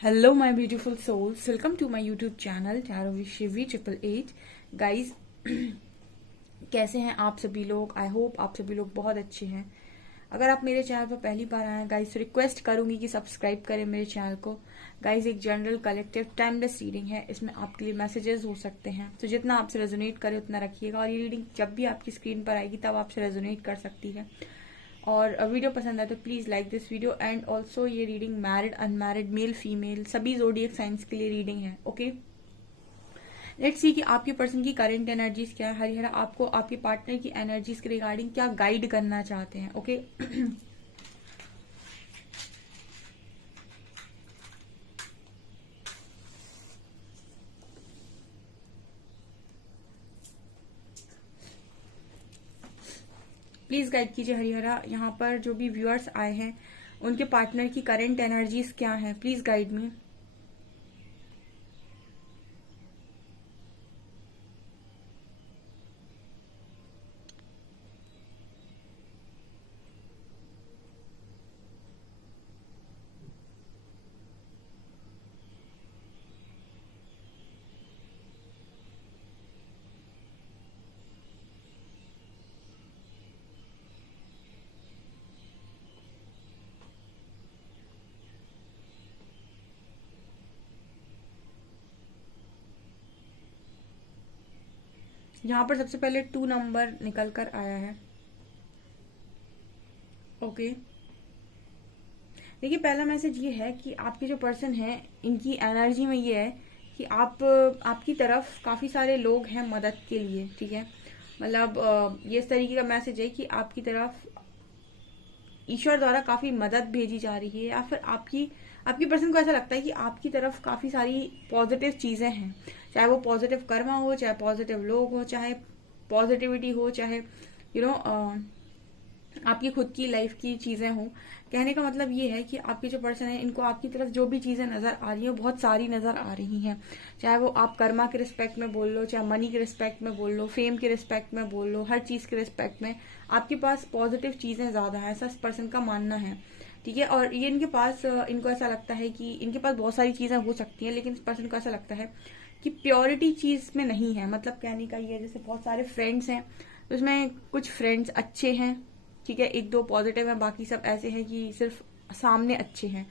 Hello my beautiful souls, welcome to my YouTube channel tarot with Shivi 888। Guys, कैसे हैं आप सभी लोग? आई होप आप सभी लोग बहुत अच्छे हैं। अगर आप मेरे चैनल पर पहली बार आए हैं गाइज, तो रिक्वेस्ट करूंगी कि सब्सक्राइब करें मेरे चैनल को। गाइज, एक जनरल कलेक्टिव टाइमलेस रीडिंग है, इसमें आपके लिए मैसेजेस हो सकते हैं, तो जितना आपसे रेजोनेट करे उतना रखिएगा। और ये रीडिंग जब भी आपकी स्क्रीन पर आएगी तब आपसे रेजोनेट कर सकती है। और वीडियो पसंद आए तो please like this video. And also ये reading married, unmarried, male, female सभी जोडियक साइंस के लिए रीडिंग है। ओके, लेट्स सी कि आपके पर्सन की करंट एनर्जीज क्या है। हरिहरा आपको आपके पार्टनर की एनर्जीज के रिगार्डिंग क्या गाइड करना चाहते हैं। ओके प्लीज गाइड कीजिए हरिहरा। यहाँ पर जो भी व्यूअर्स आए हैं उनके पार्टनर की करंट एनर्जीज क्या है, प्लीज गाइड मी। यहाँ पर सबसे पहले 2 नंबर निकल कर आया है। ओके, देखिए पहला मैसेज ये है कि आपके जो पर्सन है इनकी एनर्जी में ये है कि आपकी तरफ काफी सारे लोग हैं मदद के लिए। ठीक है, मतलब ये इस तरीके का मैसेज है कि आपकी तरफ ईश्वर द्वारा काफी मदद भेजी जा रही है, या फिर आपकी पर्सन को ऐसा लगता है कि आपकी तरफ काफी सारी पॉजिटिव चीजें हैं। चाहे वो पॉजिटिव कर्मा हो, चाहे पॉजिटिव लोग हो, चाहे पॉजिटिविटी हो, चाहे आपकी खुद की लाइफ की चीजें हों। कहने का मतलब ये है कि आपके जो पर्सन है इनको आपकी तरफ जो भी चीजें नजर आ रही है बहुत सारी नजर आ रही हैं। चाहे वो आप कर्मा के रिस्पेक्ट में बोल लो, चाहे मनी के रिस्पेक्ट में बोल लो, फेम के रिस्पेक्ट में बोल लो, हर चीज के रिस्पेक्ट में आपके पास पॉजिटिव चीजें ज्यादा है, ऐसा इस पर्सन का मानना है। ठीक है, और ये इनके पास इनको ऐसा लगता है कि इनके पास बहुत सारी चीजें हो सकती हैं, लेकिन इस पर्सन को ऐसा लगता है कि प्योरिटी चीज में नहीं है। मतलब कहने का ये है, जैसे बहुत सारे फ्रेंड्स हैं तो उसमें कुछ फ्रेंड्स अच्छे हैं, ठीक है, एक दो पॉजिटिव है, बाकी सब ऐसे हैं कि सिर्फ सामने अच्छे हैं।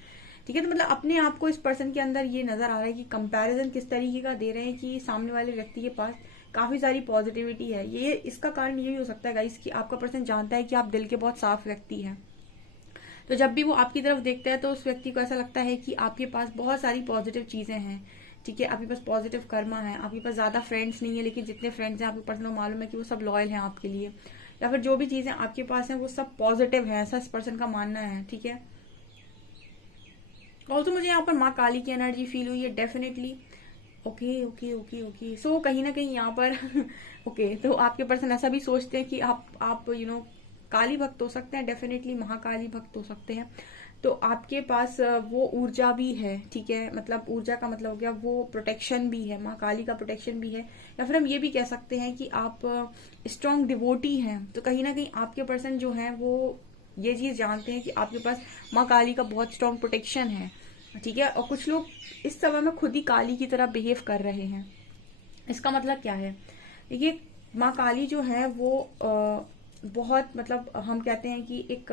ठीक है, तो मतलब अपने आप को इस पर्सन के अंदर ये नजर आ रहा है कि कंपैरिजन किस तरीके का दे रहे हैं कि सामने वाले व्यक्ति के पास काफी सारी पॉजिटिविटी है। ये इसका कारण ये भी हो सकता है गाइस कि आपका पर्सन जानता है कि आप दिल के बहुत साफ व्यक्ति हैं, तो जब भी वो आपकी तरफ देखता है तो उस व्यक्ति को ऐसा लगता है कि आपके पास बहुत सारी पॉजिटिव चीजें हैं। ठीक है, आपके पास पॉजिटिव कर्मा है, आपके पास ज्यादा फ्रेंड्स नहीं है, लेकिन जितने फ्रेंड्स हैं आपके पर्सन को मालूम है कि वो सब लॉयल हैं आपके लिए, या फिर जो भी चीजें आपके पास हैं वो सब पॉजिटिव है, ऐसा इस पर्सन का मानना है। ठीक है, ऑल्सो मुझे यहाँ पर माँ काली की एनर्जी फील हुई है definitely. Okay okay okay okay, so कहीं ना कहीं यहाँ पर ओके, तो आपके पर्सन ऐसा भी सोचते हैं कि आप काली भक्त हो सकते हैं, डेफिनेटली महाकाली भक्त हो सकते हैं। तो आपके पास वो ऊर्जा भी है। ठीक है, मतलब ऊर्जा का मतलब हो गया वो प्रोटेक्शन भी है, माँ काली का प्रोटेक्शन भी है, या फिर हम ये भी कह सकते हैं कि आप स्ट्रॉन्ग डिवोटी हैं। तो कहीं ना कहीं आपके पर्सन जो है वो ये चीज जानते हैं कि आपके पास माँ काली का बहुत स्ट्रॉन्ग प्रोटेक्शन है। ठीक है, और कुछ लोग इस समय में खुद ही काली की तरह बिहेव कर रहे हैं। इसका मतलब क्या है? देखिए, माँ काली जो है वो बहुत, मतलब हम कहते हैं कि एक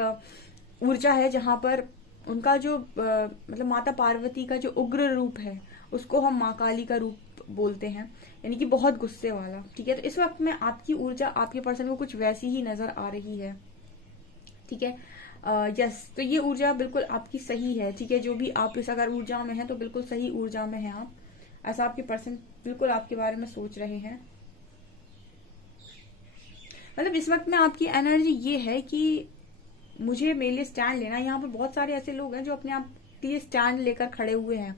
ऊर्जा है जहां पर उनका जो मतलब माता पार्वती का जो उग्र रूप है उसको हम माँ काली का रूप बोलते हैं, यानी कि बहुत गुस्से वाला। ठीक है, तो इस वक्त में आपकी ऊर्जा आपके पर्सन को कुछ वैसी ही नजर आ रही है। ठीक है, यस, तो ये ऊर्जा बिल्कुल आपकी सही है। ठीक है, जो भी आप इस अगर ऊर्जा में है तो बिल्कुल सही ऊर्जा में है आप, ऐसा आपके पर्सन बिल्कुल आपके बारे में सोच रहे हैं। मतलब इस वक्त में आपकी एनर्जी ये है कि मुझे मेरे लिए स्टैंड लेना है। यहाँ पर बहुत सारे ऐसे लोग हैं जो अपने आप के लिए स्टैंड लेकर खड़े हुए हैं।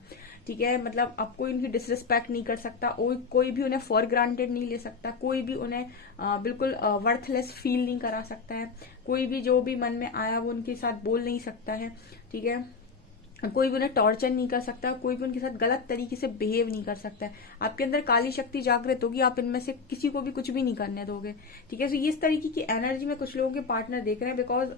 ठीक है, मतलब अब कोई उनकी डिसरिस्पेक्ट नहीं कर सकता, कोई भी उन्हें फॉर ग्रांटेड नहीं ले सकता, कोई भी उन्हें बिल्कुल वर्थलेस फील नहीं करा सकता है, कोई भी जो भी मन में आया वो उनके साथ बोल नहीं सकता है। ठीक है, कोई भी उन्हें टॉर्चर नहीं कर सकता, कोई भी उनके साथ गलत तरीके से बिहेव नहीं कर सकता है। आपके अंदर काली शक्ति जागृत होगी, आप इनमें से किसी को भी कुछ भी नहीं करने दोगे। ठीक है, तो ये इस तरीके की एनर्जी में कुछ लोगों के पार्टनर देख रहे हैं, बिकॉज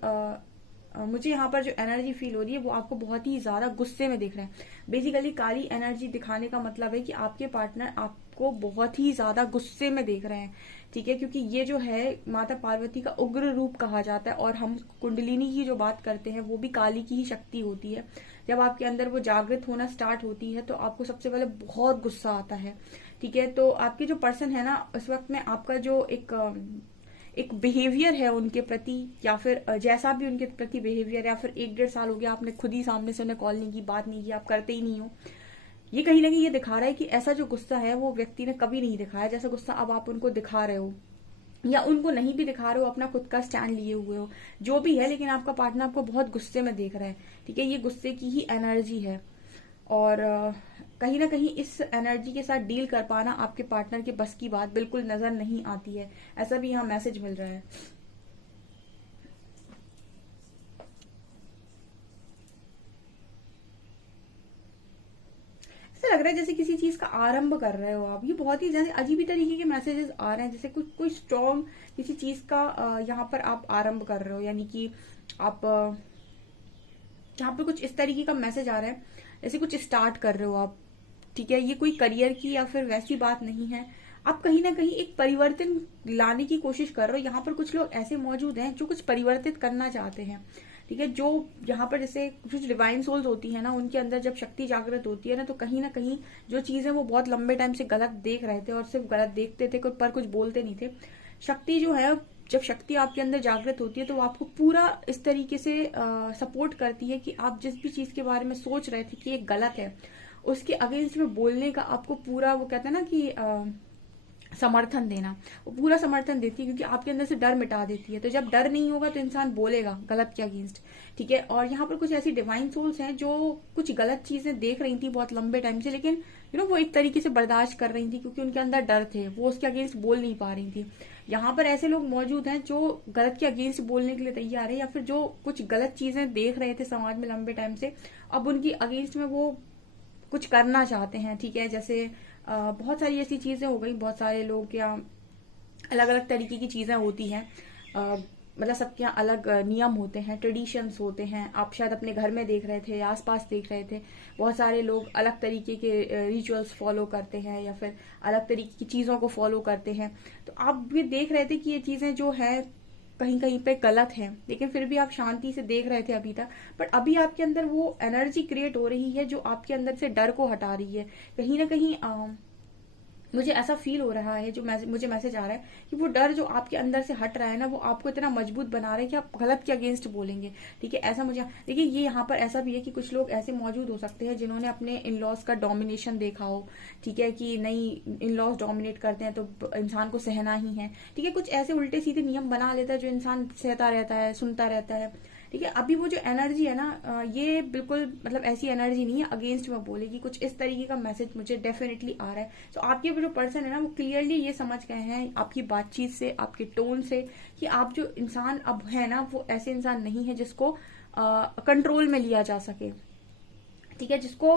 मुझे यहाँ पर जो एनर्जी फील हो रही है वो आपको बहुत ही ज्यादा गुस्से में दिख रहे हैं। बेसिकली काली एनर्जी दिखाने का मतलब है कि आपके पार्टनर आपको बहुत ही ज्यादा गुस्से में देख रहे हैं, ठीक है, क्योंकि ये जो है माता पार्वती का उग्र रूप कहा जाता है, और हम कुंडलिनी की जो बात करते हैं वो भी काली की ही शक्ति होती है। जब आपके अंदर वो जागृत होना स्टार्ट होती है तो आपको सबसे पहले बहुत गुस्सा आता है, ठीक है। तो आपके जो पर्सन है ना, उस वक्त में आपका जो एक बिहेवियर है उनके प्रति, या फिर जैसा भी उनके प्रति बिहेवियर है, या फिर 1-1.5 साल हो गया आपने खुद ही सामने से उन्हें कॉल नहीं की, बात नहीं की, आप करते ही नहीं हो, ये कहीं ना कहीं ये दिखा रहा है कि ऐसा जो गुस्सा है वो व्यक्ति ने कभी नहीं दिखाया जैसा गुस्सा अब आप उनको दिखा रहे हो, या उनको नहीं भी दिखा रहे हो, अपना खुद का स्टैंड लिए हुए हो, जो भी है, लेकिन आपका पार्टनर आपको बहुत गुस्से में देख रहा है, ठीक है। ये गुस्से की ही एनर्जी है, और कहीं ना कहीं इस एनर्जी के साथ डील कर पाना आपके पार्टनर के बस की बात बिल्कुल नजर नहीं आती है, ऐसा भी यहाँ मैसेज मिल रहा है। ऐसा लग रहा है जैसे किसी चीज का आरंभ कर रहे हो आप, ये बहुत ही जैसे अजीब ही तरीके के मैसेजेस आ रहे हैं, जैसे कुछ कोई स्ट्रॉन्ग किसी चीज का यहाँ पर आप आरंभ कर रहे हो, यानी कि आप यहाँ पर कुछ इस तरीके का मैसेज आ रहा है जैसे कुछ स्टार्ट कर रहे हो आप, ठीक है। ये कोई करियर की या फिर वैसी बात नहीं है, आप कहीं ना कहीं एक परिवर्तन लाने की कोशिश कर रहे हो। यहाँ पर कुछ लोग ऐसे मौजूद हैं जो कुछ परिवर्तित करना चाहते हैं, ठीक है। जो यहाँ पर जैसे कुछ डिवाइन सोल्स होती है ना, उनके अंदर जब शक्ति जागृत होती है ना कहीं जो चीजें वो बहुत लंबे टाइम से गलत देख रहे थे, और सिर्फ गलत देखते थे पर कुछ बोलते नहीं थे, शक्ति जो है, जब शक्ति आपके अंदर जागृत होती है तो वो आपको पूरा इस तरीके से सपोर्ट करती है कि आप जिस भी चीज के बारे में सोच रहे थे कि ये गलत है, उसके अगेंस्ट में बोलने का आपको पूरा, वो कहते हैं ना कि समर्थन देना, वो पूरा समर्थन देती है, क्योंकि आपके अंदर से डर मिटा देती है। तो जब डर नहीं होगा तो इंसान बोलेगा गलत के अगेंस्ट, ठीक है। और यहाँ पर कुछ ऐसी डिवाइन सोल्स हैं जो कुछ गलत चीजें देख रही थी बहुत लंबे टाइम से, लेकिन वो एक तरीके से बर्दाश्त कर रही थी क्योंकि उनके अंदर डर थे, वो उसके अगेंस्ट बोल नहीं पा रही थी। यहाँ पर ऐसे लोग मौजूद हैं जो गलत के अगेंस्ट बोलने के लिए तैयार है, या फिर जो कुछ गलत चीजें देख रहे थे समाज में लंबे टाइम से, अब उनकी अगेंस्ट में वो कुछ करना चाहते हैं, ठीक है। जैसे बहुत सारी ऐसी चीजें हो गई, बहुत सारे लोग या अलग अलग तरीके की चीजें होती हैं, मतलब सबके यहाँ अलग नियम होते हैं, ट्रेडिशंस होते हैं, आप शायद अपने घर में देख रहे थे, आसपास देख रहे थे, बहुत सारे लोग अलग तरीके के रिचुअल्स फॉलो करते हैं, या फिर अलग तरीके की चीजों को फॉलो करते हैं। तो आप भी देख रहे थे कि ये चीजें जो है कहीं कहीं पे गलत है, लेकिन फिर भी आप शांति से देख रहे थे अभी तक। बट अभी आपके अंदर वो एनर्जी क्रिएट हो रही है जो आपके अंदर से डर को हटा रही है। कहीं ना कहीं मुझे ऐसा फील हो रहा है, जो मुझे मैसेज आ रहा है कि वो डर जो आपके अंदर से हट रहा है ना, वो आपको इतना मजबूत बना रहा है कि आप गलत के अगेंस्ट बोलेंगे, ठीक है। ऐसा मुझे देखिए, ये यहाँ पर ऐसा भी है कि कुछ लोग ऐसे मौजूद हो सकते हैं जिन्होंने अपने इन लॉज का डोमिनेशन देखा हो, ठीक है, कि नहीं इन लॉज डोमिनेट करते हैं तो इंसान को सहना ही है, ठीक है। कुछ ऐसे उल्टे सीधे नियम बना लेता है जो इंसान सहता रहता है, सुनता रहता है, ठीक है। अभी वो जो एनर्जी है ना, ये बिल्कुल मतलब ऐसी एनर्जी नहीं है अगेंस्ट में बोलेगी, कुछ इस तरीके का मैसेज मुझे डेफिनेटली आ रहा है। तो आपके जो पर्सन है ना, वो क्लियरली ये समझ गए हैं आपकी बातचीत से, आपके टोन से, कि आप जो इंसान अब है ना, वो ऐसे इंसान नहीं है जिसको कंट्रोल में लिया जा सके, ठीक है, जिसको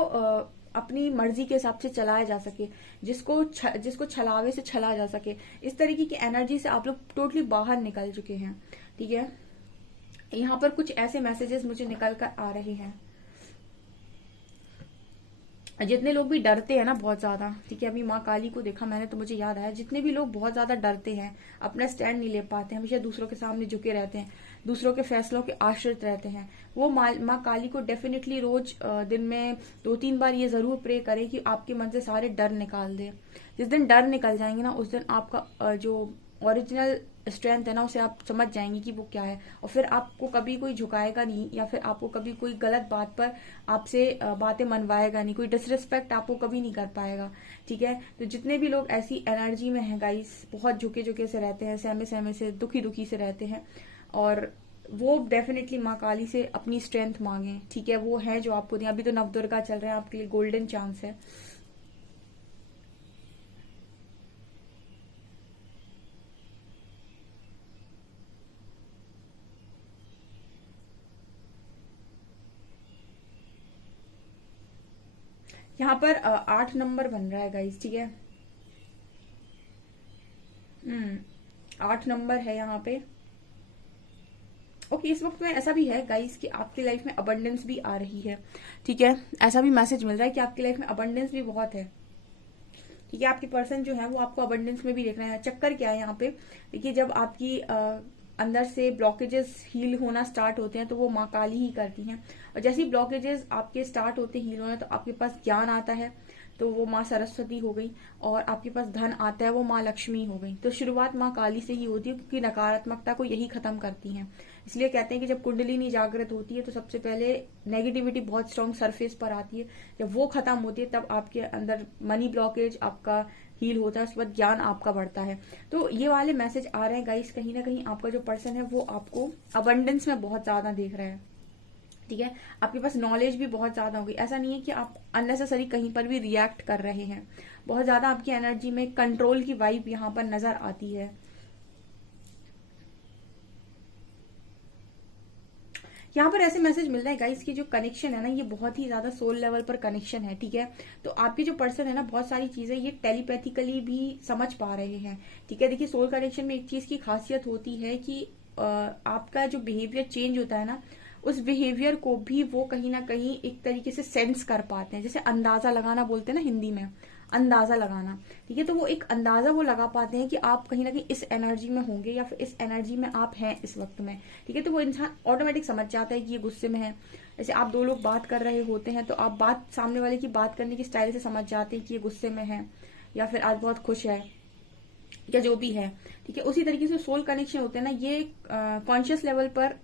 अपनी मर्जी के हिसाब से चलाया जा सके, जिसको छलावे से छला जा सके। इस तरीके की एनर्जी से आप लोग टोटली बाहर निकल चुके हैं, ठीक है। यहाँ पर कुछ ऐसे मैसेजेस मुझे निकल कर आ रहे हैं। जितने लोग भी डरते हैं ना बहुत ज्यादा, ठीक है, अभी माँ काली को देखा मैंने तो मुझे याद आया, जितने भी लोग बहुत ज्यादा डरते हैं, अपना स्टैंड नहीं ले पाते, हमेशा दूसरों के सामने झुके रहते हैं, दूसरों के फैसलों के आश्रित रहते हैं, वो माँ काली को डेफिनेटली रोज दिन में 2-3 बार ये जरूर प्रे करें कि आपके मन से सारे डर निकाल दे। जिस दिन डर निकल जाएंगे ना, उस दिन आपका जो ओरिजिनल स्ट्रेंथ है ना, उसे आप समझ जाएंगे कि वो क्या है, और फिर आपको कभी कोई झुकाएगा नहीं, या फिर आपको कभी कोई गलत बात पर आपसे बातें मनवाएगा नहीं, कोई डिसरिस्पेक्ट आपको कभी नहीं कर पाएगा, ठीक है। तो जितने भी लोग ऐसी एनर्जी में हैं गाइस, बहुत झुके झुके से रहते हैं, सहमे सहमे से, दुखी दुखी से रहते हैं, और वो डेफिनेटली माँ काली से अपनी स्ट्रेंथ मांगे, ठीक है। वो है जो आपको दें। अभी तो नवदुर्गा चल रहे हैं, आपके लिए गोल्डन चांस है। यहाँ पर 8 नंबर बन रहा है गाइस, ठीक है। 8 नंबर है यहाँ पे, ओके, इस वक्त में ऐसा भी है गाइस कि आपकी लाइफ में अबंडेंस भी आ रही है, ठीक है। ऐसा भी मैसेज मिल रहा है कि आपकी लाइफ में अबंडेंस भी बहुत है, ठीक है। आपकी पर्सन जो है वो आपको अबंडेंस में भी देख रहे हैं। चक्कर क्या है यहाँ पे, देखिए जब आपकी अंदर से ब्लॉकेजेस हील होना स्टार्ट होते हैं तो वो माँ काली ही करती हैं, और जैसे ही ब्लॉकेजेस आपके स्टार्ट होते हैं हील होना तो आपके पास ज्ञान आता है, तो वो माँ सरस्वती हो गई, और आपके पास धन आता है वो माँ लक्ष्मी हो गई। तो शुरुआत माँ काली से ही होती है, क्योंकि नकारात्मकता को यही खत्म करती हैं। इसलिए कहते हैं कि जब कुंडलिनी जागृत होती है तो सबसे पहले नेगेटिविटी बहुत स्ट्रांग सरफेस पर आती है, जब वो खत्म होती है तब आपके अंदर मनी ब्लॉकेज आपका हील होता है, उसके बाद ज्ञान आपका बढ़ता है। तो ये वाले मैसेज आ रहे हैं गाइस, कहीं ना कहीं आपका जो पर्सन है वो आपको अबंडेंस में बहुत ज्यादा देख रहा है, ठीक है। आपके पास नॉलेज भी बहुत ज्यादा होगी, ऐसा नहीं है कि आप अननेसेसरी कहीं पर भी रिएक्ट कर रहे हैं। बहुत ज्यादा आपकी एनर्जी में कंट्रोल की वाइब यहाँ पर नजर आती है। यहाँ पर ऐसे मैसेज मिल रहा है गाइस की जो कनेक्शन है ना, ये बहुत ही ज्यादा सोल लेवल पर कनेक्शन है, ठीक है। तो आपके जो पर्सन है ना, बहुत सारी चीजें ये टेलीपैथिकली भी समझ पा रहे हैं, ठीक है। देखिए सोल कनेक्शन में एक चीज की खासियत होती है कि आपका जो बिहेवियर चेंज होता है ना, उस बिहेवियर को भी वो कहीं ना कहीं एक तरीके से सेंस कर पाते हैं। जैसे अंदाजा लगाना बोलते हैं ना हिंदी में, अंदाजा लगाना, ठीक है। तो वो एक अंदाजा वो लगा पाते हैं कि आप कहीं ना कहीं इस एनर्जी में होंगे या फिर इस एनर्जी में आप हैं इस वक्त में, ठीक है। तो वो इंसान ऑटोमेटिक समझ जाता है कि ये गुस्से में है। जैसे आप दो लोग बात कर रहे होते हैं तो आप बात सामने वाले की बात करने की स्टाइल से समझ जाते हैं कि ये गुस्से में है या फिर आज बहुत खुश है या जो भी है, ठीक है। उसी तरीके से सोल कनेक्शन होते हैं ना, ये कॉन्शियस लेवल पर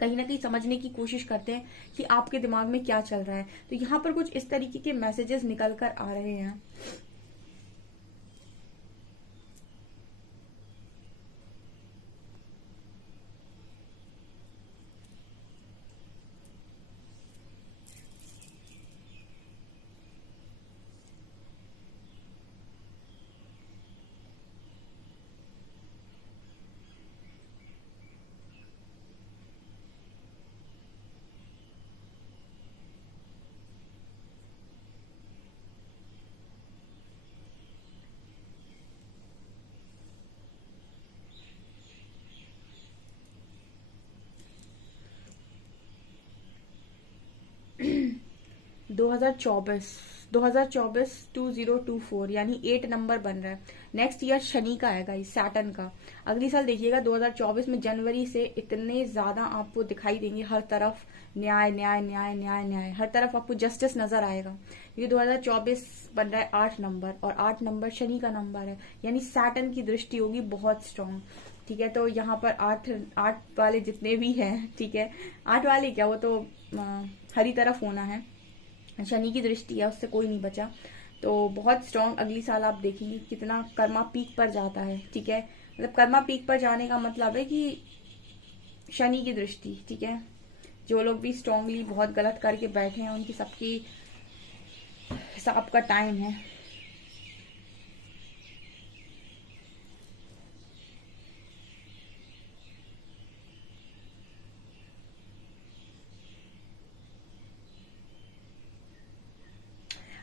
कहीं ना कहीं समझने की कोशिश करते हैं कि आपके दिमाग में क्या चल रहा है। तो यहाँ पर कुछ इस तरीके के मैसेजेस निकल कर आ रहे हैं। दो हजार चौबीस 2024 यानी 8 नंबर बन रहा है। नेक्स्ट ईयर शनि का है गाइस, सैटर्न का। अगली साल देखिएगा 2024 में जनवरी से इतने ज्यादा आपको दिखाई देंगे हर तरफ न्याय न्याय न्याय न्याय न्याय, हर तरफ आपको जस्टिस नजर आएगा। ये 2024 बन रहा है 8 नंबर, और 8 नंबर शनि का नंबर है, यानी सैटर्न की दृष्टि होगी बहुत स्ट्रांग, ठीक है। तो यहाँ पर आठ आठ वाले जितने भी हैं, ठीक है, आठ वाले क्या, वो तो हरी तरफ होना है, शनि की दृष्टि है, उससे कोई नहीं बचा। तो बहुत स्ट्रांग अगली साल आप देखेंगे कितना कर्मा पीक पर जाता है, ठीक है। मतलब कर्मा पीक पर जाने का मतलब है कि शनि की दृष्टि, ठीक है। जो लोग भी स्ट्रांगली बहुत गलत करके बैठे हैं उनकी सबकी हिसाब का टाइम है।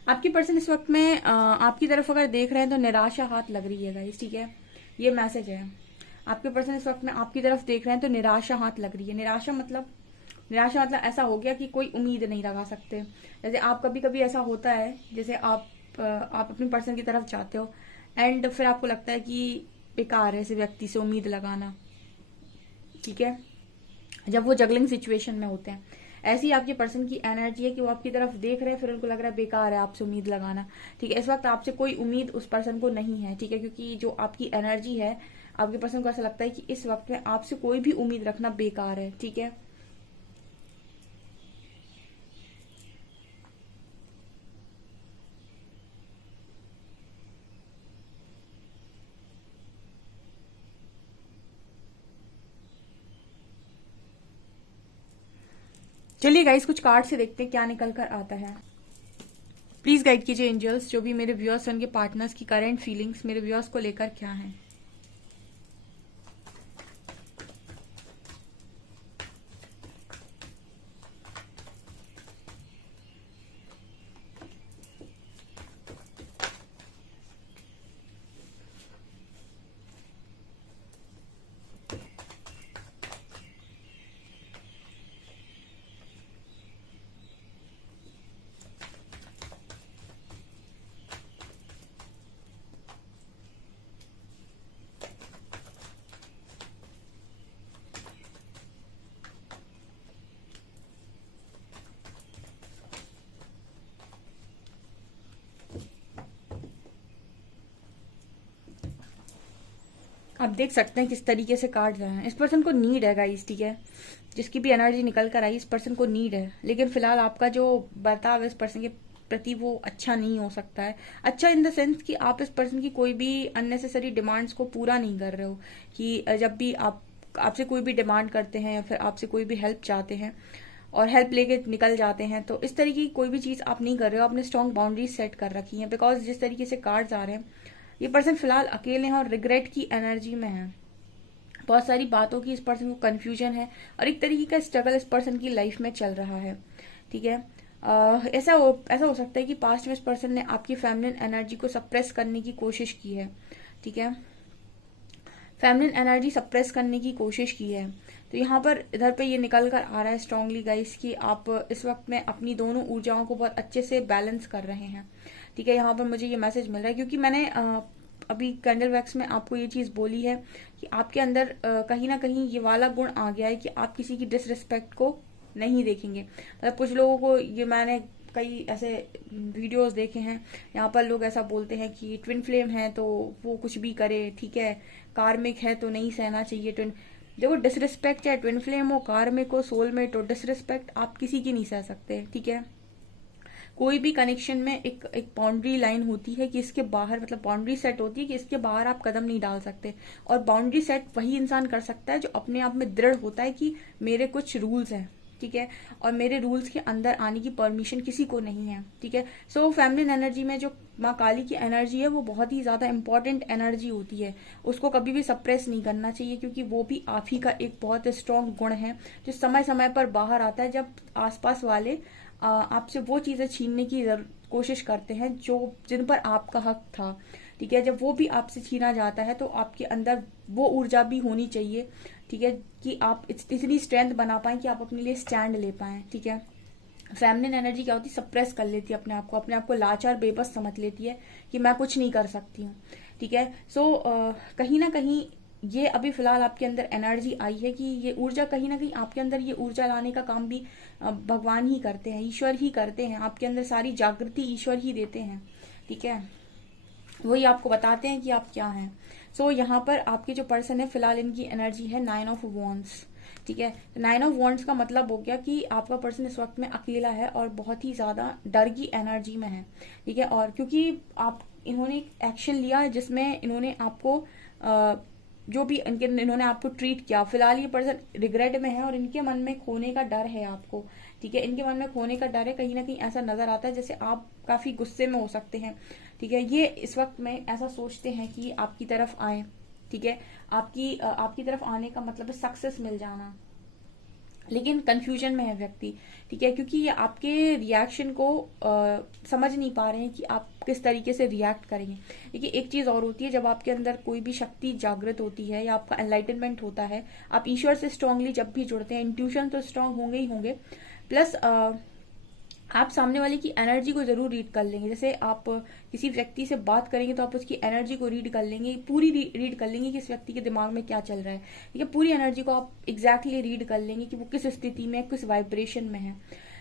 आपकी पर्सन इस वक्त में आपकी तरफ अगर देख रहे हैं तो निराशा हाथ लग रही है गाइस, ठीक है। ये मैसेज है, आपके पर्सन इस वक्त में आपकी तरफ देख रहे हैं तो निराशा हाथ लग रही है। निराशा मतलब ऐसा हो गया कि कोई उम्मीद नहीं लगा सकते। जैसे आप कभी कभी ऐसा होता है, जैसे आप अपने पर्सन की तरफ जाते हो एंड फिर आपको लगता है कि बेकार है ऐसे व्यक्ति से उम्मीद लगाना, ठीक है, जब वो जगलिंग सिचुएशन में होते हैं। ऐसी आपके पर्सन की एनर्जी है कि वो आपकी तरफ देख रहे हैं, फिर उनको लग रहा है बेकार है आपसे उम्मीद लगाना, ठीक है। इस वक्त आपसे कोई उम्मीद उस पर्सन को नहीं है, ठीक है, क्योंकि जो आपकी एनर्जी है, आपके पर्सन को ऐसा लगता है कि इस वक्त में आपसे कोई भी उम्मीद रखना बेकार है, ठीक है। चलिए गाइस कुछ कार्ड से देखते हैं क्या निकल कर आता है। प्लीज गाइड कीजिए एंजल्स, जो भी मेरे व्यूअर्स उनके पार्टनर्स की करंट फीलिंग्स मेरे व्यूअर्स को लेकर क्या है। आप देख सकते हैं किस तरीके से काट रहे हैं। इस पर्सन को नीड है गाइस, ठीक है, जिसकी भी एनर्जी निकल कर आई इस पर्सन को नीड है, लेकिन फिलहाल आपका जो बर्ताव है इस पर्सन के प्रति वो अच्छा नहीं हो सकता है। अच्छा इन द सेंस कि आप इस पर्सन की कोई भी अननेसेसरी डिमांड्स को पूरा नहीं कर रहे हो, कि जब भी आपसे कोई भी डिमांड करते हैं या फिर आपसे कोई भी हेल्प चाहते हैं और हेल्प लेके निकल जाते हैं, तो इस तरीके की कोई भी चीज आप नहीं कर रहे हो। आपने स्ट्रॉन्ग बाउंड्रीज सेट कर रखी हैं, बिकॉज जिस तरीके से कार्ड्स आ रहे हैं ये पर्सन फिलहाल अकेले हैं और रिग्रेट की एनर्जी में है। बहुत सारी बातों की इस पर्सन को कंफ्यूजन है और एक तरीके का स्ट्रगल इस पर्सन की लाइफ में चल रहा है, ठीक है। ऐसा हो सकता है कि पास्ट में इस पर्सन ने आपकी फेमिनिन एनर्जी को सप्रेस करने की कोशिश की है, ठीक है, फेमिनिन एनर्जी सप्रेस करने की कोशिश की है। तो यहाँ पर इधर पे ये निकल कर आ रहा है स्ट्रांगली गाइस कि आप इस वक्त में अपनी दोनों ऊर्जाओं को बहुत अच्छे से बैलेंस कर रहे हैं, ठीक है। यहाँ पर मुझे ये मैसेज मिल रहा है क्योंकि मैंने अभी कैंडल वैक्स में आपको ये चीज बोली है कि आपके अंदर कहीं ना कहीं ये वाला गुण आ गया है कि आप किसी की डिसरिस्पेक्ट को नहीं देखेंगे। मतलब कुछ लोगों को, ये मैंने कई ऐसे वीडियोस देखे हैं, यहाँ पर लोग ऐसा बोलते हैं कि ट्विन फ्लेम है तो वो कुछ भी करे, ठीक है, कार्मिक है तो नहीं सहना चाहिए ट्विन। देखो डिसरिस्पेक्ट चाहे ट्विन फ्लेम हो, कार्मिक हो, सोलमेट हो, डिसरिस्पेक्ट आप किसी की नहीं सह सकते, ठीक है। कोई भी कनेक्शन में एक बाउंड्री लाइन होती है कि इसके बाहर, मतलब बाउंड्री सेट होती है कि इसके बाहर आप कदम नहीं डाल सकते। और बाउंड्री सेट वही इंसान कर सकता है जो अपने आप में दृढ़ होता है कि मेरे कुछ रूल्स हैं, ठीक है, और मेरे रूल्स के अंदर आने की परमिशन किसी को नहीं है, ठीक है। सो फेमिनिन एनर्जी में जो माँ काली की एनर्जी है वो बहुत ही ज्यादा इंपॉर्टेंट एनर्जी होती है, उसको कभी भी सप्रेस नहीं करना चाहिए क्योंकि वो भी आप ही का एक बहुत स्ट्रॉन्ग गुण है जो समय समय पर बाहर आता है जब आसपास वाले आपसे वो चीजें छीनने की कोशिश करते हैं जो जिन पर आपका हक था, ठीक है। जब वो भी आपसे छीना जाता है तो आपके अंदर वो ऊर्जा भी होनी चाहिए, ठीक है, कि आप इतनी स्ट्रेंथ बना पाए कि आप अपने लिए स्टैंड ले पाए, ठीक है। फेमिनिन एनर्जी क्या होती है, सप्रेस कर लेती है अपने आप को लाचार बेबस समझ लेती है कि मैं कुछ नहीं कर सकती हूँ, ठीक है। सो कहीं ना कहीं ये अभी फिलहाल आपके अंदर एनर्जी आई है कि ये ऊर्जा कहीं ना कहीं आपके अंदर, ये ऊर्जा लाने का काम भी भगवान ही करते हैं, ईश्वर ही करते हैं। आपके अंदर सारी जागृति ईश्वर ही देते हैं, ठीक है, वही आपको बताते हैं कि आप क्या हैं। सो यहाँ पर आपके जो पर्सन है फिलहाल इनकी एनर्जी है 9 ऑफ वॉन्ड्स, ठीक है। 9 ऑफ वॉन्ड्स का मतलब हो गया कि आपका पर्सन इस वक्त में अकेला है और बहुत ही ज्यादा डर की एनर्जी में है, ठीक है। और क्योंकि इन्होंने एक एक्शन लिया जिसमें इन्होंने आपको जो भी इन्होंने आपको ट्रीट किया, फिलहाल ये पर्सन रिग्रेट में है और इनके मन में खोने का डर है आपको, ठीक है। इनके मन में खोने का डर है, कहीं ना कहीं ऐसा नजर आता है जैसे आप काफी गुस्से में हो सकते हैं, ठीक है। ये इस वक्त में ऐसा सोचते हैं कि आपकी तरफ आए, ठीक है, आपकी तरफ आने का मतलब है सक्सेस मिल जाना, लेकिन कंफ्यूजन में है व्यक्ति, ठीक है, क्योंकि ये आपके रिएक्शन को समझ नहीं पा रहे हैं कि आप किस तरीके से रिएक्ट करेंगे। देखिए एक चीज और होती है, जब आपके अंदर कोई भी शक्ति जागृत होती है या आपका एनलाइटनमेंट होता है, आप ईश्वर से स्ट्रांगली जब भी जुड़ते हैं, इंट्यूशन तो स्ट्रांग होंगे ही होंगे, प्लस आप सामने वाले की एनर्जी को जरूर रीड कर लेंगे। जैसे आप किसी व्यक्ति से बात करेंगे तो आप उसकी एनर्जी को रीड कर लेंगे, पूरी रीड कर लेंगे कि इस व्यक्ति के दिमाग में क्या चल रहा है, ठीक है। पूरी एनर्जी को आप एग्जैक्टली रीड कर लेंगे कि वो किस स्थिति में, किस वाइब्रेशन में है।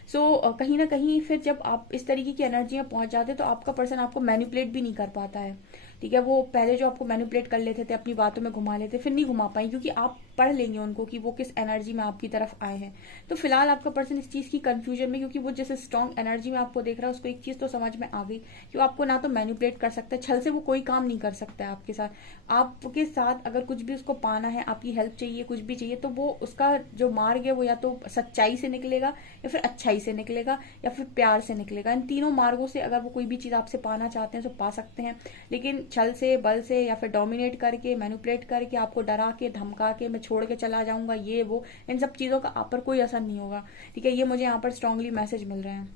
सो कहीं ना कहीं फिर जब आप इस तरीके की एनर्जी में पहुंच जाते हैं तो आपका पर्सन आपको मैनिपुलेट भी नहीं कर पाता है, ठीक है। वो पहले जो आपको मैनिपुलेट कर लेते थे, अपनी बातों में घुमा लेते, फिर नहीं घुमा पाए क्योंकि आप पढ़ लेंगे उनको कि वो किस एनर्जी में आपकी तरफ आए हैं। तो फिलहाल आपका पर्सन इस चीज की कंफ्यूजन में, क्योंकि वो जैसे स्ट्रॉन्ग एनर्जी में आपको देख रहा है, उसको एक चीज तो समझ में आ गई कि वो आपको ना तो मैनिपुलेट कर सकता है, छल से वो कोई काम नहीं कर सकता है आपके साथ। आपके साथ अगर कुछ भी उसको पाना है, आपकी हेल्प चाहिए, कुछ भी चाहिए, तो वो उसका जो मार्ग है वो या तो सच्चाई से निकलेगा या फिर अच्छाई से निकलेगा या फिर प्यार से निकलेगा। इन तीनों मार्गों से अगर वो कोई भी चीज आपसे पाना चाहते हैं तो पा सकते हैं, लेकिन छल से, बल से या फिर डोमिनेट करके, मैनिपुलेट करके, आपको डरा के, धमका के, मैं छोड़ के चला जाऊंगा, ये वो, इन सब चीजों का आप पर कोई असर नहीं होगा, ठीक है। ये मुझे यहाँ पर स्ट्रांगली मैसेज मिल रहे हैं।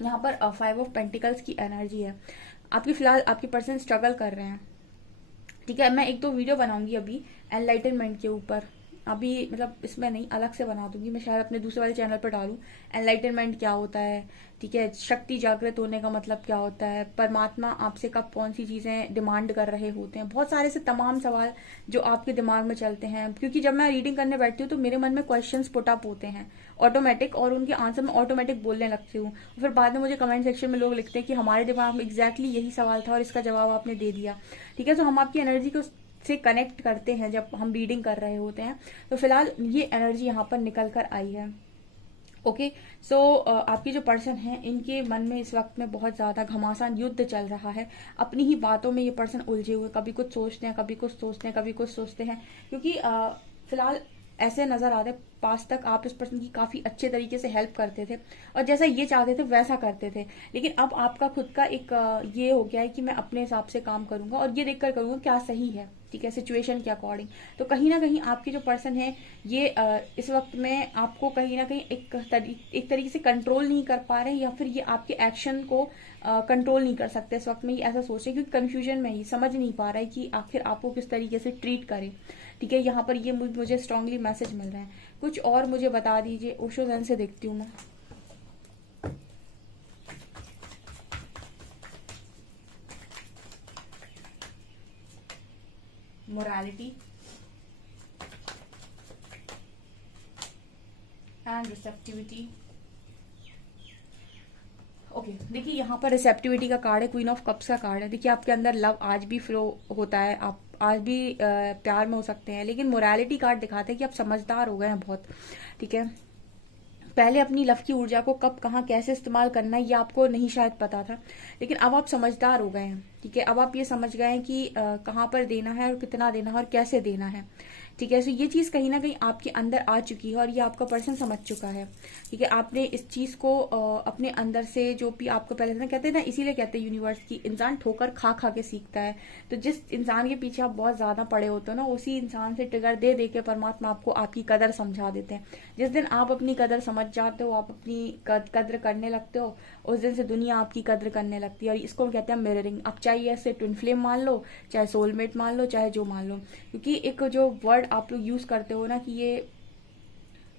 यहाँ पर 5 ऑफ पेंटिकल्स की एनर्जी है, आपकी फिलहाल आपके पर्सन स्ट्रगल कर रहे हैं, ठीक है। मैं 1-2 वीडियो बनाऊंगी अभी एनलाइटनमेंट के ऊपर, अभी मतलब इसमें नहीं, अलग से बना दूंगी मैं, शायद अपने दूसरे वाले चैनल पर डालूं। एनलाइटनमेंट क्या होता है, ठीक है, शक्ति जागृत होने का मतलब क्या होता है, परमात्मा आपसे कब कौन सी चीजें डिमांड कर रहे होते हैं, बहुत सारे से तमाम सवाल जो आपके दिमाग में चलते हैं। क्योंकि जब मैं रीडिंग करने बैठती हूँ तो मेरे मन में क्वेश्चंस पुट अप होते हैं ऑटोमेटिक, और उनके आंसर में ऑटोमेटिक बोलने लगती हूँ। फिर बाद में मुझे कमेंट सेक्शन में लोग लिखते हैं कि हमारे दिमाग में एग्जैक्टली यही सवाल था और इसका जवाब आपने दे दिया, ठीक है। तो हम आपकी एनर्जी को से कनेक्ट करते हैं जब हम रीडिंग कर रहे होते हैं। तो फिलहाल ये एनर्जी यहाँ पर निकल कर आई है। ओके, सो आपके जो पर्सन हैं इनके मन में इस वक्त में बहुत ज्यादा घमासान युद्ध चल रहा है। अपनी ही बातों में ये पर्सन उलझे हुए, कभी कुछ सोचते हैं, कभी कुछ सोचते हैं, कभी कुछ सोचते हैं, क्योंकि फिलहाल ऐसे नजर आ रहे पास तक आप इस पर्सन की काफी अच्छे तरीके से हेल्प करते थे और जैसा ये चाहते थे वैसा करते थे, लेकिन अब आपका खुद का एक ये हो गया है कि मैं अपने हिसाब से काम करूंगा और ये देखकर करूंगा क्या सही है, ठीक है, सिचुएशन के अकॉर्डिंग। तो कहीं ना कहीं आपके जो पर्सन है ये इस वक्त में आपको कहीं ना कहीं एक तरीके से कंट्रोल नहीं कर पा रहे हैं, या फिर ये आपके एक्शन को कंट्रोल नहीं कर सकते इस वक्त में, ये ऐसा सोच रहे हैं क्योंकि कंफ्यूजन में ही समझ नहीं पा रहा है कि आखिर आपको किस तरीके से ट्रीट करे। ठीक है, यहाँ पर ये मुझे स्ट्रांगली मैसेज मिल रहा है। कुछ और मुझे बता दीजिए, ओशो ज़ेन से देखती हूँ मैं। Morality and receptivity. ओके, देखिए यहाँ पर रिसेप्टिविटी का कार्ड है, क्वीन ऑफ कप्स का कार्ड है। देखिए आपके अंदर लव आज भी फ्लो होता है, आप आज भी प्यार में हो सकते हैं, लेकिन मोरालिटी कार्ड दिखाते हैं कि आप समझदार हो गए हैं बहुत। ठीक है, पहले अपनी लव की ऊर्जा को कब कहाँ कैसे इस्तेमाल करना है ये आपको नहीं शायद पता था, लेकिन अब आप समझदार हो गए हैं। ठीक है, अब आप ये समझ गए हैं कि कहाँ पर देना है और कितना देना है और कैसे देना है। ठीक है, तो ये चीज कहीं ना कहीं आपके अंदर आ चुकी है और ये आपका पर्सन समझ चुका है। ठीक है, आपने इस चीज को अपने अंदर से जो भी आपको पहले से ना कहते हैं ना, इसीलिए कहते हैं यूनिवर्स की इंसान ठोकर खा खा के सीखता है। तो जिस इंसान के पीछे आप बहुत ज्यादा पड़े होते हो ना, उसी इंसान से ट्रिगर दे दे के परमात्मा आपको आपकी कदर समझा देते हैं। जिस दिन आप अपनी कदर समझ जाते हो, आप अपनी कदर करने लगते हो, उस दिन से दुनिया आपकी कदर करने लगती है। और इसको कहते हैं मिररिंग। अब चाहिए ऐसे ट्विन फ्लेम मान लो, चाहे सोलमेट मान लो, चाहे जो मान लो, क्योंकि एक जो वर्ड आप लोग यूज करते हो ना कि ये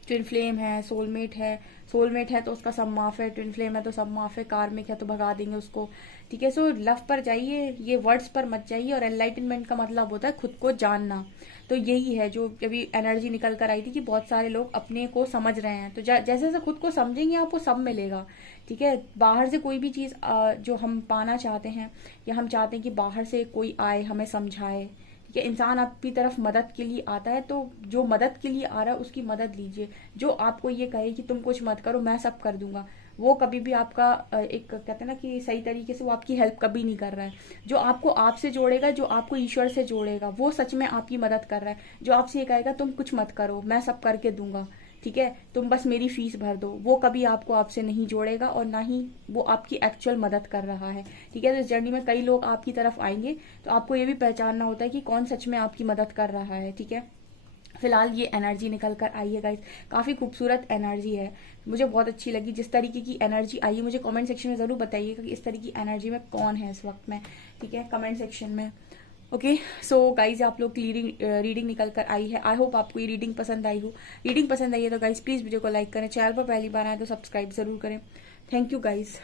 ट्विन फ्लेम है, सोलमेट है, सोलमेट है तो उसका सब माफ है, ट्विन फ्लेम है तो सब माफ है, कार्मिक है तो भगा देंगे उसको। ठीक है, सो लव पर जाइए, ये वर्ड्स पर मत जाइए। और एनलाइटनमेंट का मतलब होता है खुद को जानना। तो यही है जो अभी एनर्जी निकल कर आई थी कि बहुत सारे लोग अपने को समझ रहे हैं। तो जैसे जैसे खुद को समझेंगे आपको सब मिलेगा। ठीक है, बाहर से कोई भी चीज जो हम पाना चाहते हैं, या हम चाहते हैं कि बाहर से कोई आए हमें समझाए, कि इंसान आपकी तरफ मदद के लिए आता है, तो जो मदद के लिए आ रहा है उसकी मदद लीजिए। जो आपको ये कहे कि तुम कुछ मत करो मैं सब कर दूंगा, वो कभी भी आपका एक कहते हैं ना कि सही तरीके से वो आपकी हेल्प कभी नहीं कर रहा है। जो आपको आपसे जोड़ेगा, जो आपको ईश्वर से जोड़ेगा, वो सच में आपकी मदद कर रहा है। जो आपसे ये कहेगा तुम कुछ मत करो मैं सब करके दूंगा, ठीक है, तुम बस मेरी फीस भर दो, वो कभी आपको आपसे नहीं जोड़ेगा और ना ही वो आपकी एक्चुअल मदद कर रहा है। ठीक है, तो इस जर्नी में कई लोग आपकी तरफ आएंगे, तो आपको ये भी पहचानना होता है कि कौन सच में आपकी मदद कर रहा है। ठीक है, फिलहाल ये एनर्जी निकल कर आई है गाइस, काफी खूबसूरत एनर्जी है, मुझे बहुत अच्छी लगी। जिस तरीके की एनर्जी आई है मुझे कमेंट सेक्शन में जरूर बताइएगा कि इस तरह की एनर्जी में कौन है इस वक्त में। ठीक है, कमेंट सेक्शन में। ओके, सो गाइज आप लोग की रीडिंग निकल कर आई है। आई होप आपको ये रीडिंग पसंद आई हो। रीडिंग पसंद आई है तो गाइज प्लीज वीडियो को लाइक करें, चैनल पर पहली बार आए तो सब्सक्राइब जरूर करें। Thank you guys.